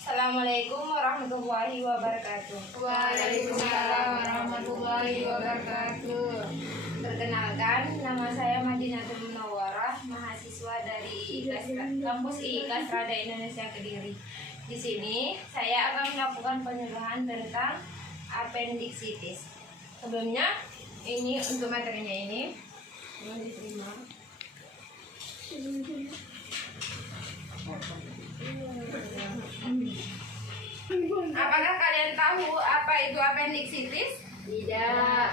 Assalamualaikum warahmatullahi wabarakatuh. Waalaikumsalam warahmatullahi wabarakatuh. Perkenalkan, nama saya Madinatul Munawwarah, mahasiswa dari Kampus IIKAS Rada Indonesia Kediri. Di sini saya akan melakukan penyuluhan tentang apendiksitis. Sebelumnya, ini untuk materinya ini mohon diterima. Apakah kalian tahu apa itu apendiksitis? Tidak.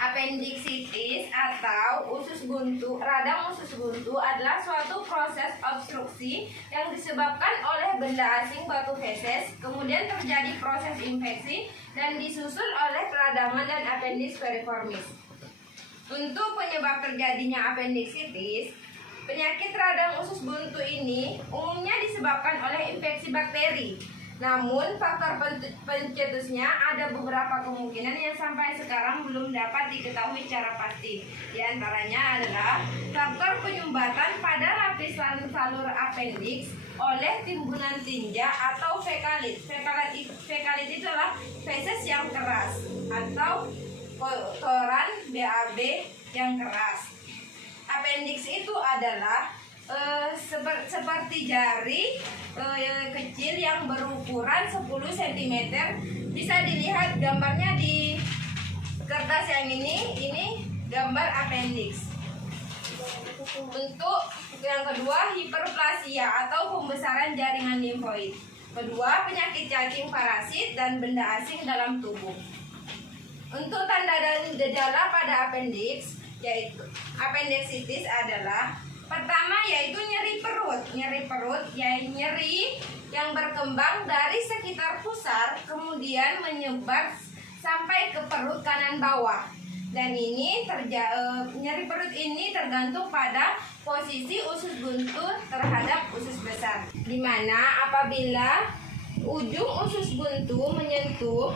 Apendiksitis atau usus buntu, radang usus buntu adalah suatu proses obstruksi yang disebabkan oleh benda asing batu feses, kemudian terjadi proses infeksi dan disusul oleh peradangan dan appendix periformis. Untuk penyebab terjadinya apendiksitis, penyakit radang usus buntu ini umumnya disebabkan oleh infeksi bakteri. Namun, faktor pencetusnya ada beberapa kemungkinan yang sampai sekarang belum dapat diketahui secara pasti. Di antaranya adalah faktor penyumbatan pada lapis salur appendix oleh timbunan tinja atau fekalit. Fekalit itu adalah feses yang keras atau kotoran BAB yang keras. Appendix itu adalah seperti jari kecil yang berukuran 10 cm. Bisa dilihat gambarnya di kertas yang ini gambar appendix. Untuk yang kedua, hiperplasia atau pembesaran jaringan limfoid. Kedua, penyakit cacing parasit dan benda asing dalam tubuh. Untuk tanda dan gejala pada appendix, yaitu apendiksitis adalah pertama yaitu nyeri perut yaitu nyeri yang berkembang dari sekitar pusar kemudian menyebar sampai ke perut kanan bawah. Dan ini nyeri perut ini tergantung pada posisi usus buntu terhadap usus besar. Dimana apabila ujung usus buntu menyentuh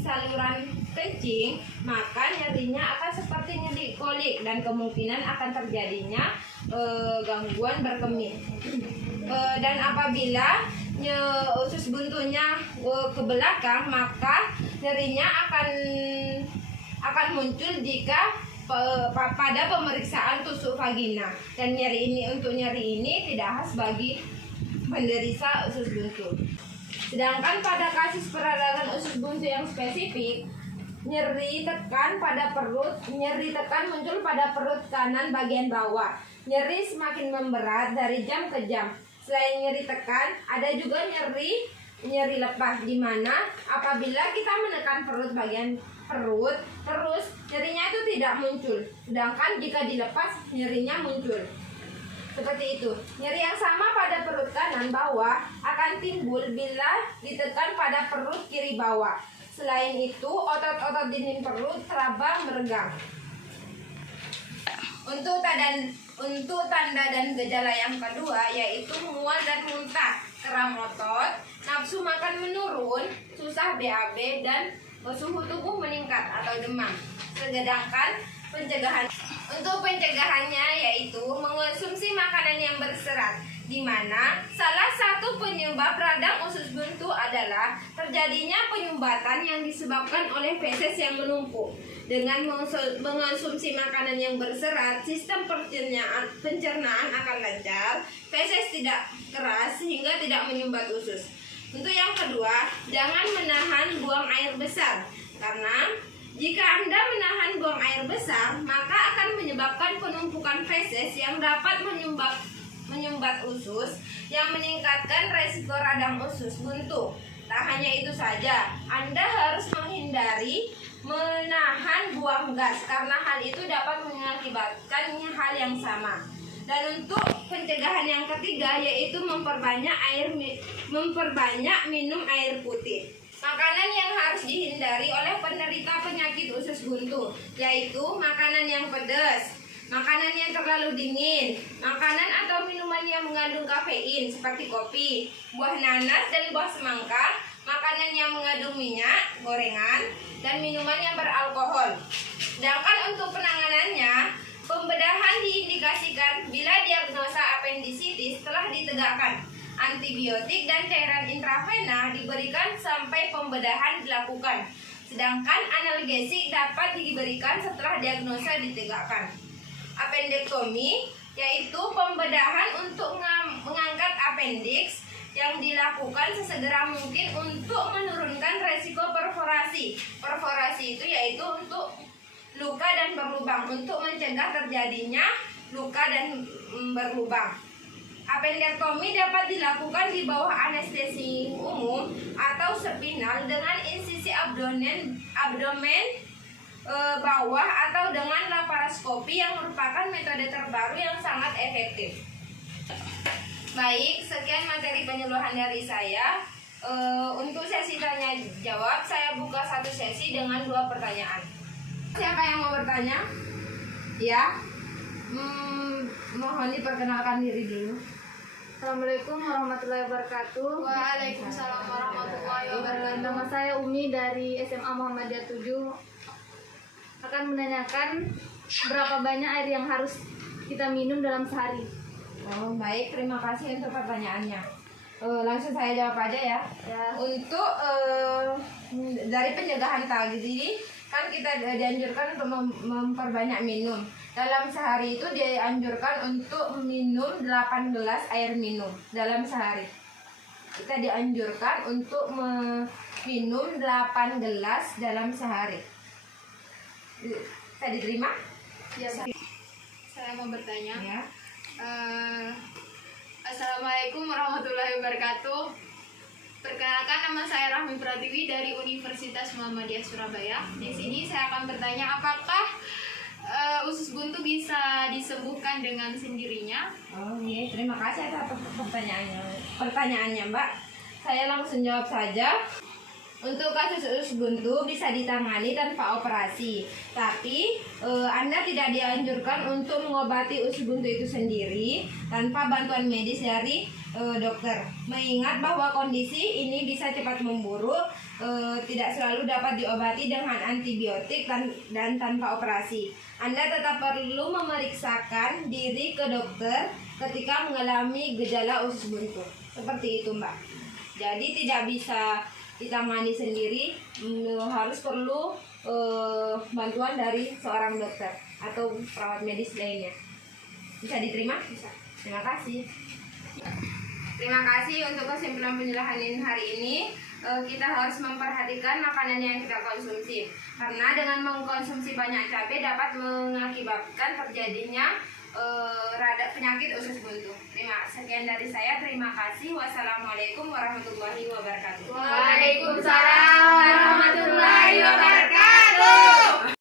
saluran kencing, maka nyerinya akan seperti nyeri kolik dan kemungkinan akan terjadinya gangguan berkemih. Dan apabila usus buntunya ke belakang, maka nyerinya akan muncul jika pada pemeriksaan tusuk vagina. Dan untuk nyeri ini tidak khas bagi penderita usus buntu. Sedangkan pada kasus peradangan usus buntu yang spesifik, nyeri tekan muncul pada perut kanan bagian bawah. Nyeri semakin memberat dari jam ke jam. Selain nyeri tekan, ada juga nyeri lepas, di mana apabila kita menekan bagian perut, terus nyerinya itu tidak muncul. Sedangkan jika dilepas, nyerinya muncul. Seperti itu. Nyeri yang sama pada perut kanan bawah akan timbul bila ditekan pada perut kiri bawah. Selain itu, otot-otot dinding perut teraba meregang. Untuk tanda dan gejala yang kedua yaitu mual dan muntah, kram otot, nafsu makan menurun, susah BAB dan suhu tubuh meningkat atau demam. Sedangkan untuk pencegahannya yaitu mengonsumsi makanan yang berserat, di mana salah satu penyebab radang usus buntu adalah terjadinya penyumbatan yang disebabkan oleh feses yang menumpuk. Dengan mengonsumsi makanan yang berserat, sistem pencernaan akan lancar, feses tidak keras sehingga tidak menyumbat usus. Untuk yang kedua, jangan menahan buang air besar, karena jika Anda menahan buang air besar, maka akan menyebabkan penumpukan feses yang dapat menyumbat usus, yang meningkatkan resiko radang usus buntu. Tak hanya itu saja, Anda harus menghindari menahan buang gas, karena hal itu dapat mengakibatkan hal yang sama. Dan untuk pencegahan yang ketiga yaitu memperbanyak minum air putih. Makanan yang harus dihindari oleh penderita penyakit usus buntu yaitu makanan yang pedas, makanan yang terlalu dingin, makanan atau minuman yang mengandung kafein seperti kopi, buah nanas dan buah semangka, makanan yang mengandung minyak, gorengan, dan minuman yang beralkohol. Sedangkan untuk penanganannya, pembedahan apendisitis telah ditegakkan. Antibiotik dan cairan intravena diberikan sampai pembedahan dilakukan. Sedangkan analgesik dapat diberikan setelah diagnosa ditegakkan. Apendektomi yaitu pembedahan untuk mengangkat appendix yang dilakukan sesegera mungkin untuk menurunkan resiko perforasi. Perforasi itu yaitu untuk luka dan berlubang, untuk mencegah terjadinya luka dan berlubang. Apendektomi dapat dilakukan di bawah anestesi umum atau spinal dengan insisi abdomen bawah atau dengan laparoskopi yang merupakan metode terbaru yang sangat efektif. Baik, sekian materi penyuluhan dari saya. Untuk sesi tanya jawab, saya buka satu sesi dengan 2 pertanyaan. Siapa yang mau bertanya? Ya, mohon diperkenalkan diri dulu. Assalamualaikum warahmatullahi wabarakatuh. Waalaikumsalam warahmatullahi wabarakatuh. Nama saya Umi dari SMA Muhammadiyah 7. Akan menanyakan berapa banyak air yang harus kita minum dalam sehari. Oh, baik, terima kasih untuk pertanyaannya. Langsung saya jawab aja ya. Untuk dari pencegahan tadi kan kita dianjurkan untuk memperbanyak minum. Dalam sehari itu dianjurkan untuk minum 8 gelas air minum dalam sehari. Kita dianjurkan untuk minum 8 gelas dalam sehari. Saya diterima? Ya, saya mau bertanya. Ya. Assalamualaikum warahmatullahi wabarakatuh. Perkenalkan, nama saya Rahmi Pratiwi dari Universitas Muhammadiyah Surabaya. Di sini saya akan bertanya, apakah usus buntu bisa disembuhkan dengan sendirinya? Oh iya, terima kasih atas pertanyaannya Mbak. Saya langsung jawab saja. Untuk kasus usus buntu bisa ditangani tanpa operasi, tapi Anda tidak dianjurkan untuk mengobati usus buntu itu sendiri tanpa bantuan medis dari dokter. Mengingat bahwa kondisi ini bisa cepat memburuk, tidak selalu dapat diobati dengan antibiotik dan tanpa operasi. Anda tetap perlu memeriksakan diri ke dokter ketika mengalami gejala usus buntu. Seperti itu Mbak. Jadi tidak bisa ditangani sendiri, harus perlu bantuan dari seorang dokter atau perawat medis lainnya. Bisa diterima? Bisa. Terima kasih. Terima kasih untuk kesimpulan penyuluhan hari ini. Kita harus memperhatikan makanan yang kita konsumsi, karena dengan mengkonsumsi banyak cabai dapat mengakibatkan terjadinya penyakit usus buntu. Sekian dari saya, terima kasih. Wassalamualaikum warahmatullahi wabarakatuh. Waalaikumsalam